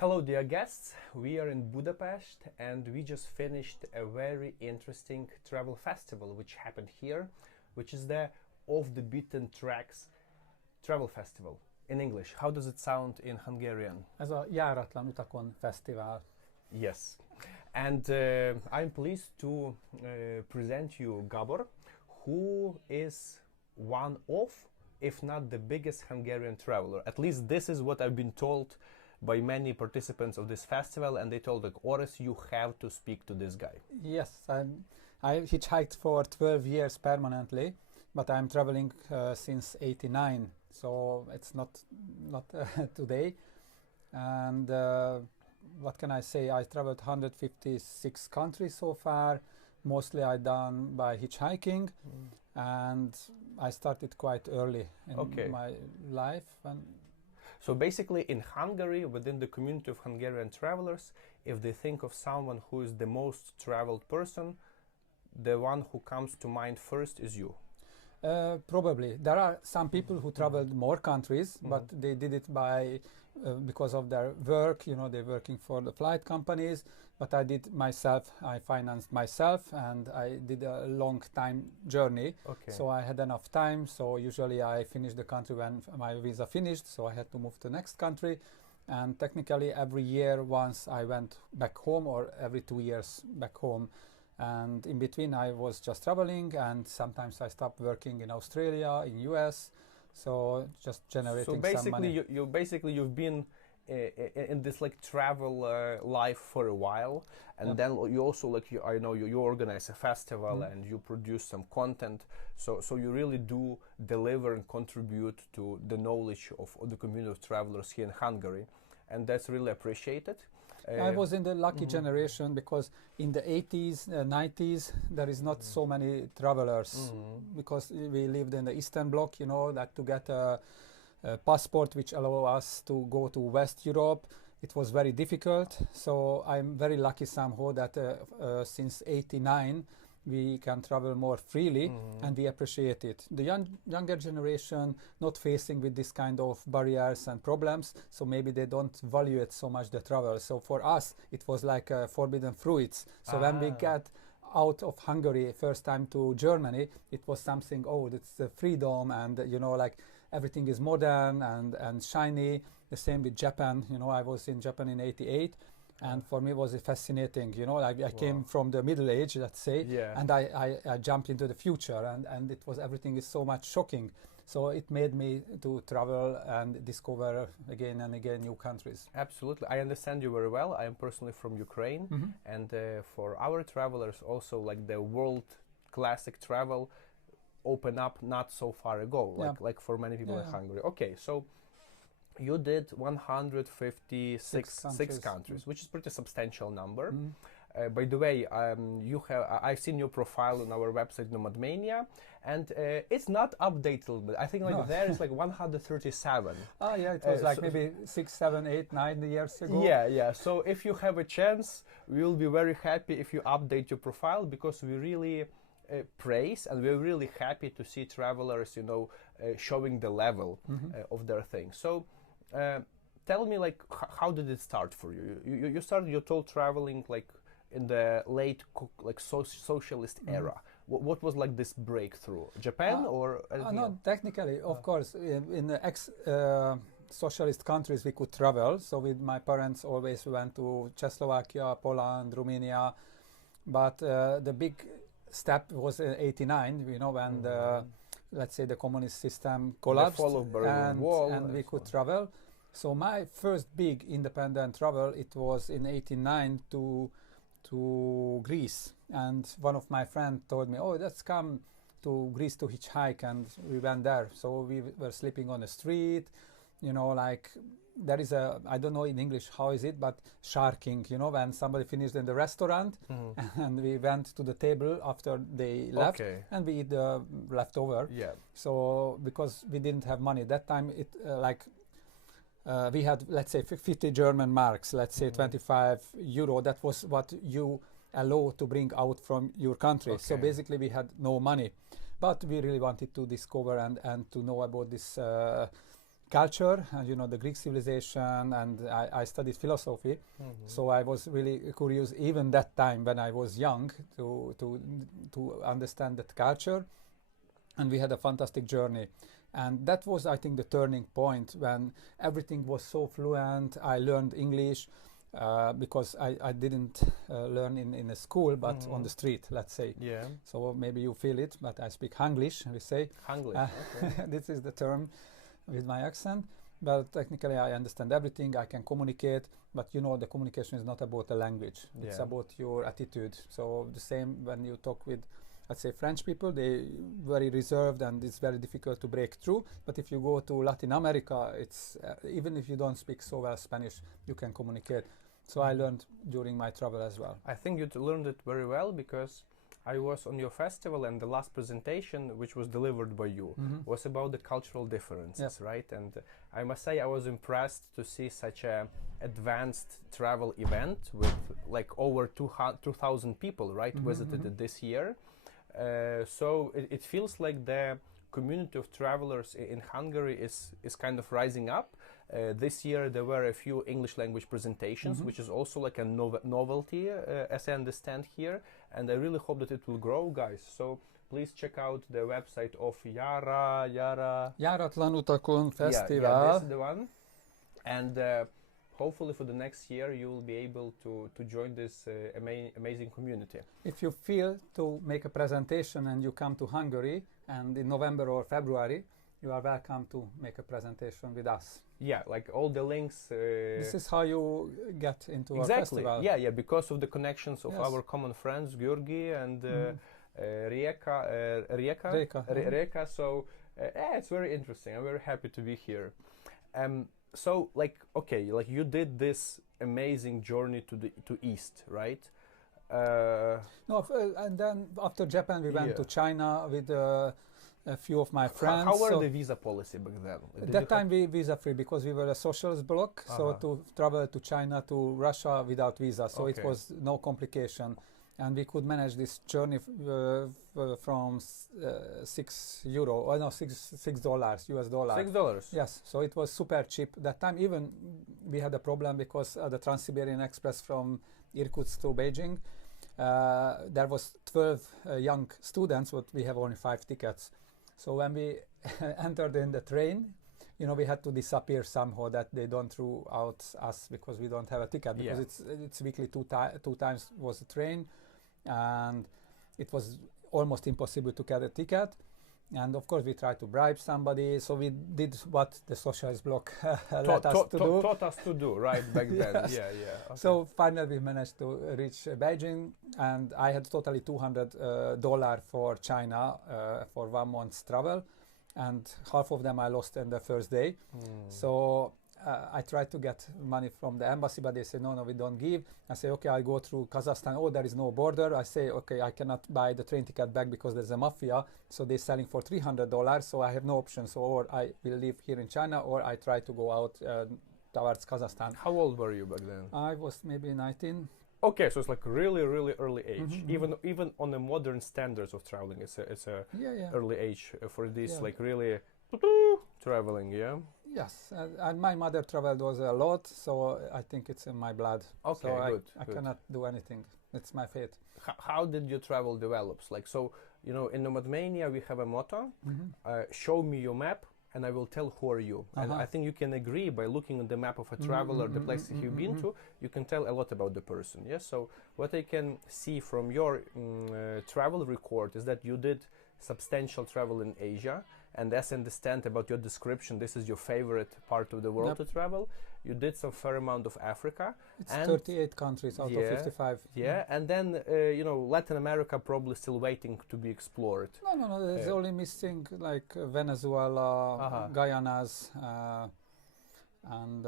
Hello, dear guests. We are in Budapest and we just finished a very interesting travel festival which happened here, which is the Off the Beaten Tracks Travel Festival. In English, how does it sound in Hungarian? Ez a Járatlan utakon fesztivál. Yes. And I'm pleased to present you Gabor, who is one of, if not the biggest Hungarian traveler. At least this is what I've been told by many participants of this festival, and they told, like, Oris, you have to speak to this guy. Yes, I hitchhiked for 12 years permanently, but I'm traveling since '89, so it's not today. And what can I say? I traveled 156 countries so far. Mostly I done by hitchhiking, and I started quite early in my life. So basically, in Hungary, within the community of Hungarian travelers, if they think of someone who is the most traveled person, the one who comes to mind first is you. Probably. There are some people who traveled more countries, but they did it by because of their work. You know, they're working for the flight companies. But I did myself. I financed myself, and I did a long time journey. Okay. So I had enough time. So usually I finished the country when my visa finished. So I had to move to the next country. And technically, every year once I went back home, or every 2 years back home. And in between I was just traveling, and sometimes I stopped working in Australia, in US, so just generating some money. So you've been in this like travel life for a while, and then you also I know you organize a festival and you produce some content, so you really do deliver and contribute to the knowledge of the community of travelers here in Hungary, and that's really appreciated. I was in the lucky generation, because in the 80s, 90s, there is not so many travelers, because we lived in the Eastern Bloc, you know, that to get a passport which allow us to go to West Europe, it was very difficult. So I'm very lucky somehow that since '89, we can travel more freely, and we appreciate it. The younger generation not facing with this kind of barriers and problems, so maybe they don't value it so much, the travel. So for us, it was like forbidden fruits. So when we get out of Hungary first time to Germany, it was something, it's the freedom, and you know, like everything is modern and shiny. The same with Japan. You know, I was in Japan in '88. And for me, it was fascinating. You know, like I came from the Middle Age, let's say, and I jumped into the future, and it was, everything is so much shocking. So it made me to travel and discover again and again new countries. Absolutely, I understand you very well. I am personally from Ukraine, and for our travelers also, like the world classic travel opened up not so far ago, like for many people in Hungary. Okay, so you did 156 countries, which is pretty substantial number. By the way, I've seen your profile on our website, Nomadmania, and it's not updated, but I think there is like 137. Oh yeah, it was like maybe 6, 7, 8, 9 years ago. Yeah. So if you have a chance, we will be very happy if you update your profile, because we really praise, and we're really happy to see travelers, you know, showing the level of their thing. So tell me, like, how did it start for you? You started, you told, traveling like in the late socialist era. What was like this breakthrough? Japan or no, technically, of course, in the socialist countries we could travel. So with my parents always went to Czechoslovakia, Poland, Romania, but the big step was in '89. You know, when let's say the communist system collapsed, the fall of Berlin Wall, and we could travel. So my first big independent travel, it was in '89 to Greece, and one of my friends told me, let's come to Greece to hitchhike, and we went there. So we were sleeping on the street, you know, like there is I don't know in English how is it, but sharking, you know, when somebody finished in the restaurant and we went to the table after they left, and we eat the leftover. So because we didn't have money that time, it we had, let's say, 50 German marks, let's say 25 euro. That was what you allow to bring out from your country. So basically we had no money, but we really wanted to discover and to know about this culture, the Greek civilization, and I studied philosophy. So I was really curious even that time when I was young to understand that culture. And we had a fantastic journey. And that was, I think, the turning point when everything was so fluent. I learned English because I didn't learn in a school, but on the street, let's say. Yeah. So maybe you feel it, but I speak Hunglish, we say. Hunglish, okay. This is the term with my accent. But technically, I understand everything. I can communicate. But the communication is not about the language. It's about your attitude. So the same when you talk with, let's say, French people, they very reserved and it's very difficult to break through. But if you go to Latin America, it's even if you don't speak so well Spanish, you can communicate. So I learned during my travel as well. I think you learned it very well because I was on your festival and the last presentation, which was delivered by you, was about the cultural differences, right? And I must say I was impressed to see such a advanced travel event with like over 2,000 people, right, visited it this year. So it feels like the community of travelers in Hungary is kind of rising up. This year there were a few English language presentations, which is also like a novelty, as I understand here, and I really hope that it will grow, guys. So please check out the website of Járatlan utakon Festival. Yeah, this is the one. And hopefully for the next year you will be able to join this amazing community. If you feel to make a presentation and you come to Hungary, and in November or February, you are welcome to make a presentation with us. Yeah, like all the links. This is how you get into our exactly. festival. Yeah, because of the connections of our common friends, György and Reka. So it's very interesting. I'm very happy to be here. So you did this amazing journey to East, right? And then after Japan, we went to China with a few of my friends. How were the visa policy back then? At that time, we visa free because we were a socialist bloc. So to travel to China, to Russia without visa, so it was no complication, and we could manage this journey from $6 US dollar. $6. Yes, so it was super cheap that time. Even we had a problem because the Trans-Siberian Express from Irkutsk to Beijing. There was 12 young students, but we have only 5 tickets. So when we entered in the train, we had to disappear somehow that they don't throw out us because we don't have a ticket, because it's weekly two times was the train, and it was almost impossible to get a ticket. And of course we tried to bribe somebody, so we did what the socialist bloc taught us to do right back then. Yeah. Okay. So finally we managed to reach Beijing, and I had totally $200 for China for 1 month's travel, and half of them I lost in the first day. So I tried to get money from the embassy, but they say no, we don't give. I say okay, I'll go through Kazakhstan. Oh, there is no border. I say okay, I cannot buy the train ticket back because there's a mafia, so they're selling for $300, so I have no option. So or I will live here in China, or I try to go out towards Kazakhstan. How old were you back then? I was maybe 19. Okay, so it's like really early age. Even on the modern standards of traveling, it's a early age for this like really traveling. Yeah. Yes, and my mother traveled a lot, so I think it's in my blood. Okay, so good. I cannot do anything. It's my fate. How did your travel develops? Like, so, in Nomadmania we have a motto, show me your map and I will tell who are you. And I think you can agree by looking at the map of a traveler, the places you've been to, you can tell a lot about the person. Yes. So what I can see from your travel record is that you did substantial travel in Asia. And as I understand about your description, this is your favorite part of the world to travel. You did some fair amount of Africa. It's 38 countries out of 55. Yeah, and then, Latin America probably still waiting to be explored. No, there's only missing like Venezuela, Guyanas, and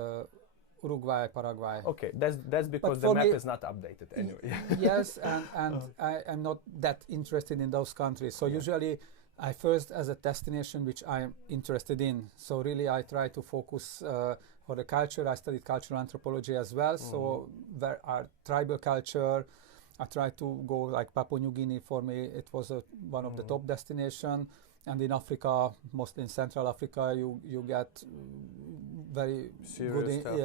Uruguay, Paraguay. Okay, that's because the map is not updated anyway. Yes, and I'm not that interested in those countries. So usually I first as a destination which I'm interested in. So really I try to focus for the culture. I studied cultural anthropology as well. So there are tribal culture. I try to go like Papua New Guinea. For me it was one of the top destination. And in Africa, mostly in Central Africa, you get very Serious stuff,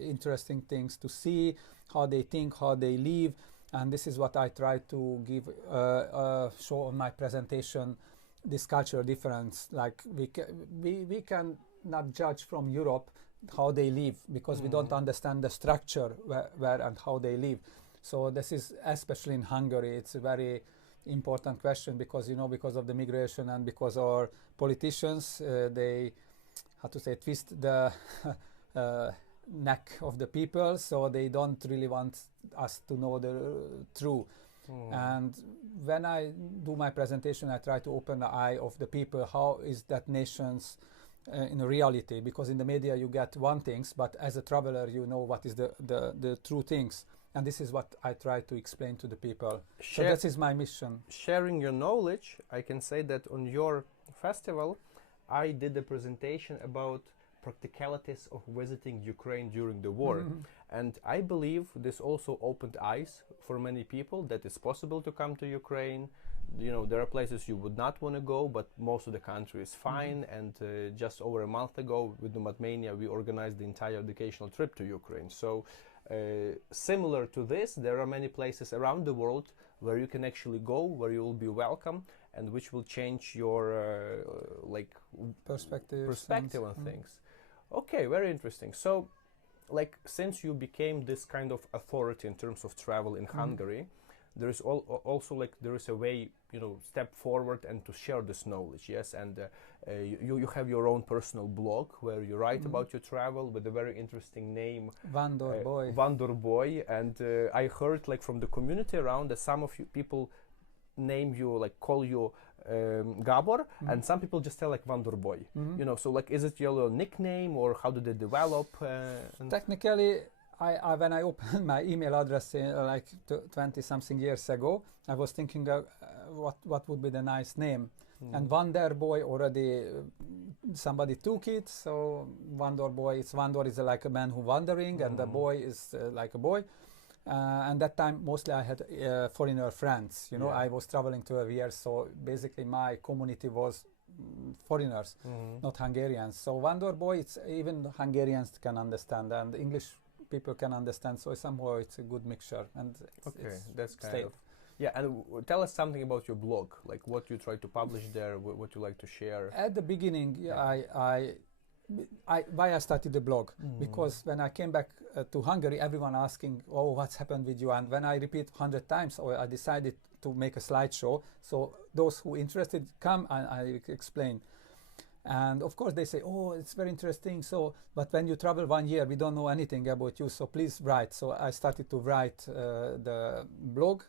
interesting things to see, how they think, how they live. And this is what I try to give show on my presentation, this cultural difference. Like we can not judge from Europe how they live, because we don't understand the structure where and how they live. So this is, especially in Hungary, it's a very important question, because because of the migration and because our politicians, they, how to say, twist the neck of the people, so they don't really want us to know the truth. And when I do my presentation, I try to open the eye of the people. How is that nation's in reality? Because in the media you get one things, but as a traveler you know what is the true things. And this is what I try to explain to the people. So this is my mission. Sharing your knowledge, I can say that on your festival, I did a presentation about practicalities of visiting Ukraine during the war. And I believe this also opened eyes for many people that it's possible to come to Ukraine. There are places you would not want to go, but most of the country is fine. And just over a month ago with the Matmania, we organized the entire educational trip to Ukraine. So similar to this, there are many places around the world where you can actually go, where you will be welcome, and which will change your perspective on things. Okay, very interesting. So, since you became this kind of authority in terms of travel in Hungary, there is also there is a way, step forward and to share this knowledge. Yes, and you have your own personal blog where you write about your travel with a very interesting name, Vándor Boy. Vándor Boy, and I heard from the community around that some of you people name you, call you Gabor, and some people just tell Vándor Boy. So is it your nickname, or how did it develop? Technically, I when I opened my email address 20 something years ago, I was thinking what would be the nice name. And Vándor Boy already somebody took it, so Vándor Boy. Vándor is like a man who wandering, and the boy is like a boy. And that time mostly I had foreigner friends. I was traveling 12 years, so basically my community was foreigners, not Hungarians. So Vándor Boy, it's even Hungarians can understand, and English people can understand. So somehow it's a good mixture, and that's kind of. Yeah, and tell us something about your blog, what you try to publish there, what you like to share. At the beginning, why I started the blog, because when I came back to Hungary, everyone asking, oh, what's happened with you? And when I repeat 100 times, I decided to make a slideshow. So those who interested come and I explain. And of course they say, oh, it's very interesting. So, but when you travel 1 year, we don't know anything about you. So please write. So I started to write the blog.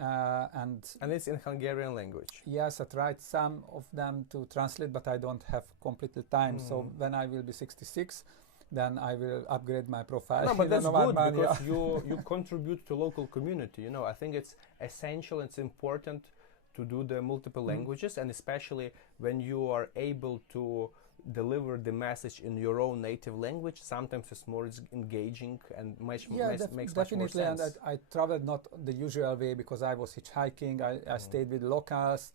And it's in Hungarian language. Yes, I tried some of them to translate, but I don't have completely time. So when I will be 66, then I will upgrade my profile. No, but that's good, because you contribute to local community. I think it's essential, it's important to do the multiple languages, and especially when you are able to deliver the message in your own native language, sometimes it's more engaging and makes much more sense. And I traveled not the usual way, because I was hitchhiking, I stayed with locals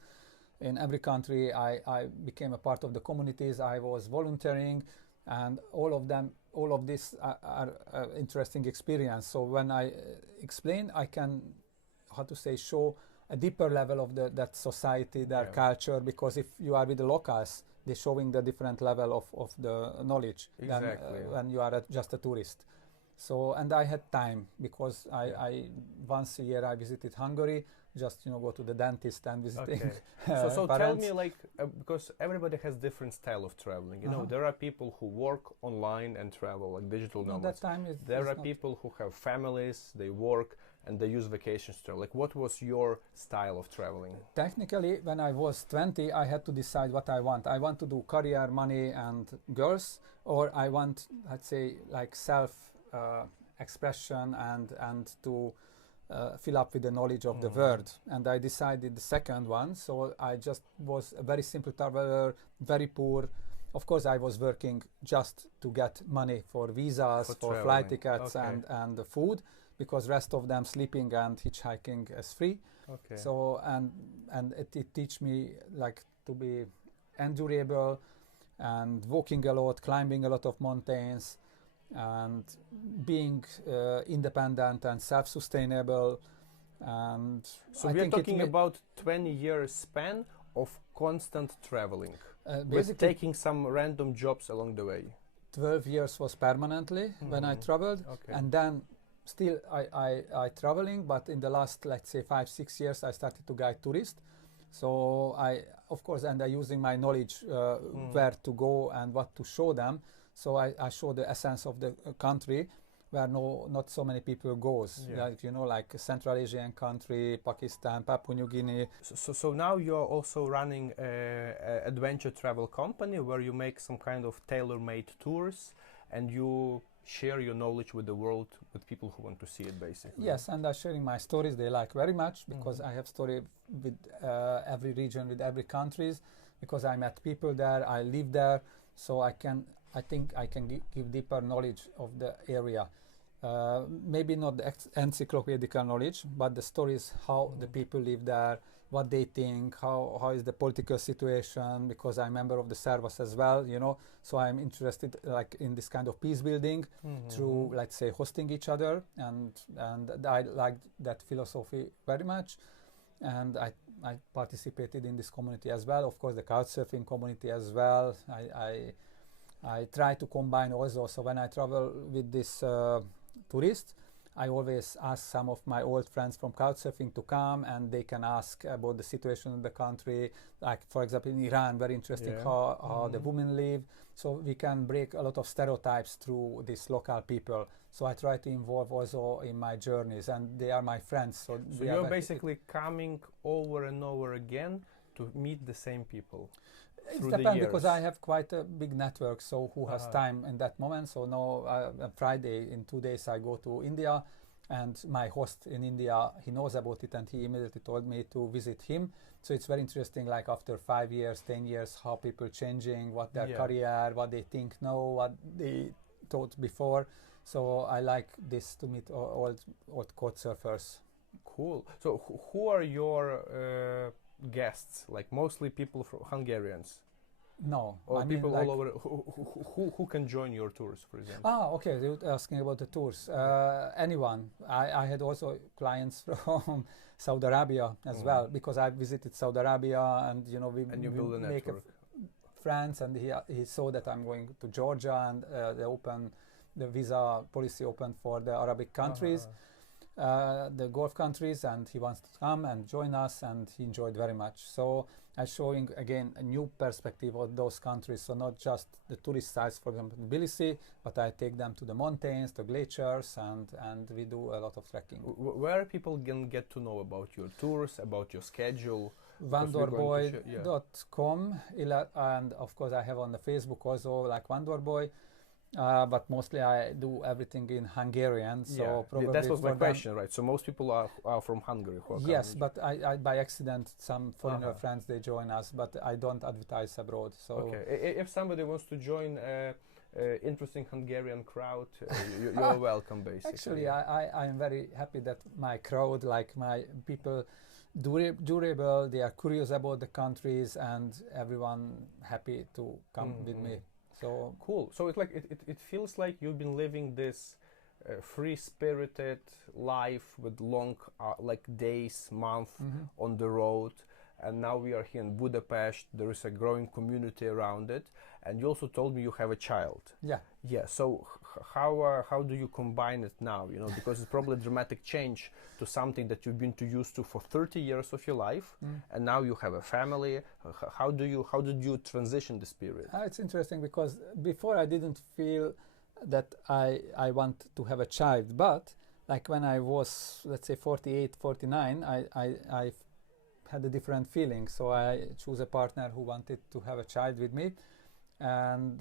in every country, I became a part of the communities, I was volunteering, and all of this are interesting experience. So when I explain, I can, show a deeper level of that society, their culture, because if you are with the locals, they're showing the different level of the knowledge than when you are just a tourist. So, and I had time, because I once a year I visited Hungary, just go to the dentist and visiting. So tell me, because everybody has different style of traveling. There are people who work online and travel, like digital nomads. There are people who have families, they work, and they use vacations to travel. What was your style of traveling? Technically, when I was 20, I had to decide what I want. I want to do career, money, and girls, or I want, let's say, self-expression and to fill up with the knowledge of the world. And I decided the second one. So I just was a very simple traveler, very poor. Of course, I was working just to get money for visas, for flight tickets, and the food, because rest of them sleeping and hitchhiking is free. So and it teach me to be endurable and walking a lot, climbing a lot of mountains, and being independent and self-sustainable. And so we are talking about 20 years span of constant traveling, with taking some random jobs along the way. 12 years was permanently when I traveled, and then still I traveling, but in the last, let's say, 5-6 years I started to guide tourists. So I, of course, and I using my knowledge where to go and what to show them. So I show the essence of the country where not so many people goes, like, you know, like Central Asian country, Pakistan, Papua New Guinea. So now you're also running an adventure travel company where you make some kind of tailor-made tours and you share your knowledge with the world, with people who want to see it, basically. Yes, and I'm sharing my stories. They like very much because I have story with every region, with every countries, because I met people there, I live there, so I think I can give deeper knowledge of the area. Maybe not the encyclopedical knowledge, but the stories, how the people live there, what they think, how is the political situation, because I'm a member of the Servas as well, you know, so I'm interested like in this kind of peace building through, let's say, hosting each other, and I like that philosophy very much, and I participated in this community as well, of course the couchsurfing community as well. I try to combine also, so when I travel with this tourists, I always ask some of my old friends from couchsurfing to come, and they can ask about the situation in the country. Like, for example, in Iran, very interesting how the women live. So we can break a lot of stereotypes through these local people. So I try to involve also in my journeys, and they are my friends. So you're basically coming over and over again to meet the same people. It depends, because I have quite a big network, so who has time in that moment. So now Friday, in 2 days, I go to India, and my host in India, he knows about it, and he immediately told me to visit him. So it's very interesting, like after 5 years, 10 years, how people changing, what their career, what they think now, what they thought before. So I like this to meet old couch surfers. Cool. So who are your guests? Like mostly people from Hungarians? No. Or people like all over. Who can join your tours, for example? Okay. You're asking about the tours. Anyone. I had also clients from Saudi Arabia as well, because I visited Saudi Arabia, and you know we build a make network. friends, and he saw that I'm going to Georgia, and the visa policy opened for the Arabic countries. The Gulf countries, and he wants to come and join us, and he enjoyed very much. So I'm showing again a new perspective of those countries, so not just the tourist sites, for example Tbilisi, but I take them to the mountains, the glaciers, and we do a lot of trekking. Where people can get to know about your tours, about your schedule? Wandorboy.com, and of course I have on the Facebook also, like Wandorboy. But mostly I do everything in Hungarian, so probably that was my question, right? So most people are from Hungary. Yes, but I by accident, some foreigner friends, they join us, but I don't advertise abroad. So okay, if somebody wants to join interesting Hungarian crowd, you're welcome, basically. Actually, I am very happy that my crowd, like my people, durable, they are curious about the countries, and everyone happy to come with me. So cool. So it feels like you've been living this free-spirited life with long like days, months on the road, and now we are here in Budapest. There is a growing community around it, and you also told me you have a child. Yeah. So how do you combine it now? You know, because it's probably a dramatic change to something that you've been used to for 30 years of your life, and now you have a family. How did you transition this period? It's interesting, because before I didn't feel that I want to have a child, but like when I was, let's say, 48, 49, I had a different feeling. So I chose a partner who wanted to have a child with me, and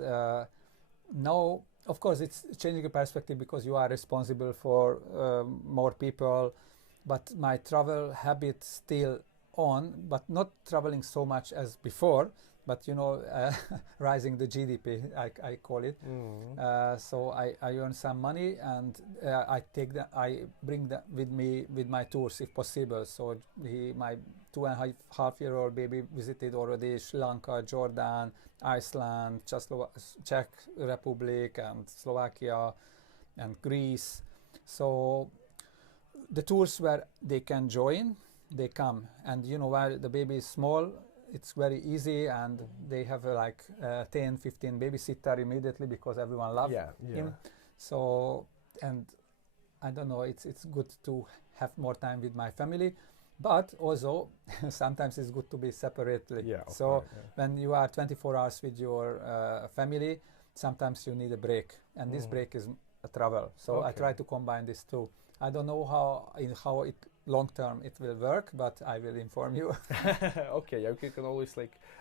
now, of course, it's changing a perspective, because you are responsible for more people, but my travel habit still on, but not traveling so much as before, but you know, rising the GDP, I call it. So I earn some money, and I bring that with me with my tours if possible. So my 2.5-year-old baby visited already Sri Lanka, Jordan, Iceland, Czech Republic, and Slovakia, and Greece. So the tours where they can join, they come, and while the baby is small, it's very easy, and they have 10-15 babysitter immediately because everyone loves him. So, and I don't know, it's good to have more time with my family, but also sometimes it's good to be separately. When you are 24 hours with your family, sometimes you need a break, and this break is a travel. So I try to combine these two. I don't know how it long term it will work, but I will inform you. Okay, you can always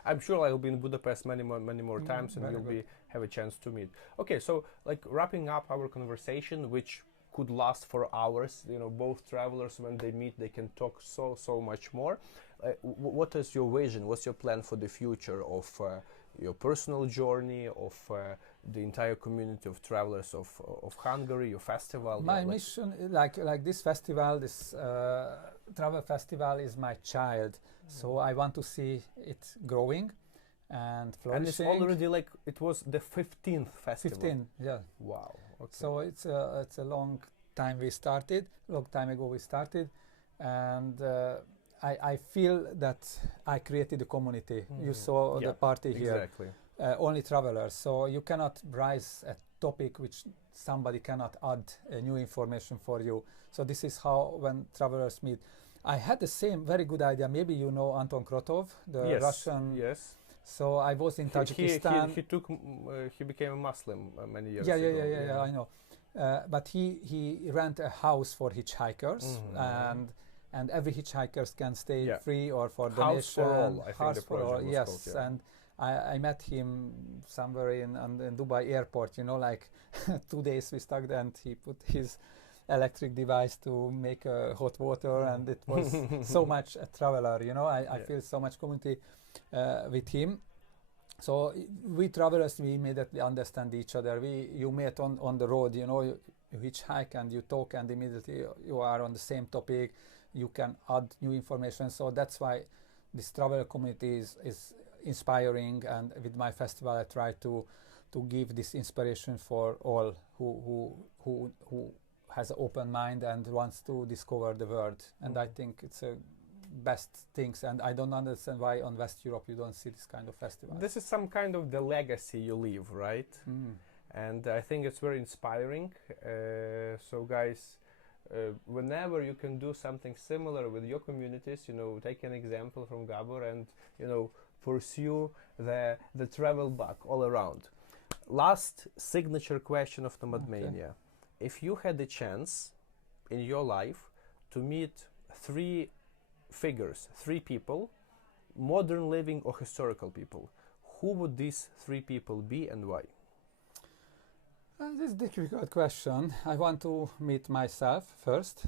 I'm sure I'll be in Budapest many more times, and we'll have a chance to meet. Okay, so wrapping up our conversation, which could last for hours. Both travelers, when they meet, they can talk so much more. What is your vision? What's your plan for the future of your personal journey, of the entire community of travelers of Hungary, your festival? My mission, like this festival, this travel festival, is my child. So I want to see it growing and flourishing. And it's already it was the 15th festival. 15, yeah. Wow. Okay. So it's a long time ago we started, and I feel that I created a community. You saw the party here. Exactly. Only travelers. So you cannot rise a topic which somebody cannot add new information for you. So this is how, when travelers meet. I had the same very good idea. Maybe you know Anton Krotov, the Russian. Yes. So I was in Tajikistan. He became a Muslim many years ago. Yeah, I know. But he rent a house for hitchhikers, and every hitchhikers can stay free or for donation. House for all, I think the project was called, yeah. And I met him somewhere in Dubai airport. 2 days we stuck there, and he put his electric device to make hot water, and it was so much a traveler. I feel so much community with him. So we travelers, we immediately understand each other. You meet on the road, you hitchhike and you talk, and immediately you are on the same topic. You can add new information. So that's why this travel community is inspiring. And with my festival, I try to give this inspiration for all who has an open mind and wants to discover the world. And I think it's a best things, and I don't understand why on West Europe you don't see this kind of festival. This is some kind of the legacy you leave, right? And I think it's very inspiring. So guys, whenever you can do something similar with your communities, take an example from Gabor and pursue the travel bug all around. Last signature question of Nomadmania. If you had the chance in your life to meet three figures, three people, modern living or historical people, who would these three people be and why? This is a difficult question. I want to meet myself first,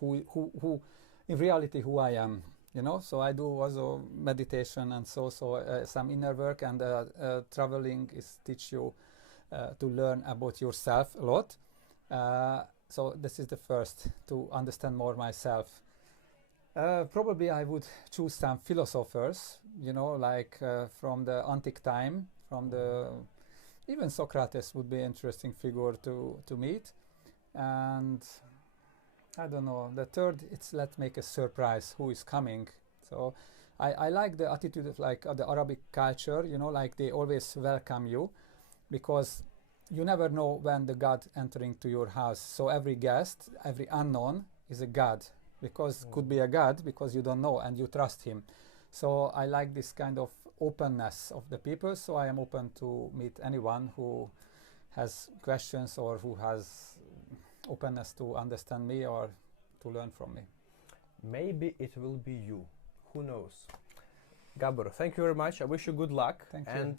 who in reality who I am, so I do also meditation and some inner work, and traveling is teach you to learn about yourself a lot. So this is the first, to understand more myself. Probably I would choose some philosophers, from the antique time, even Socrates would be an interesting figure to meet. And I don't know, the third, let's make a surprise who is coming. So I like the attitude of the Arabic culture, they always welcome you, because you never know when the God entering to your house. So every guest, every unknown is a God, because could be a God because you don't know and you trust him. So I like this kind of openness of the people. So I am open to meet anyone who has questions or who has openness to understand me or to learn from me. Maybe it will be you. Who knows? Gabor, thank you very much. I wish you good luck. Thank you. And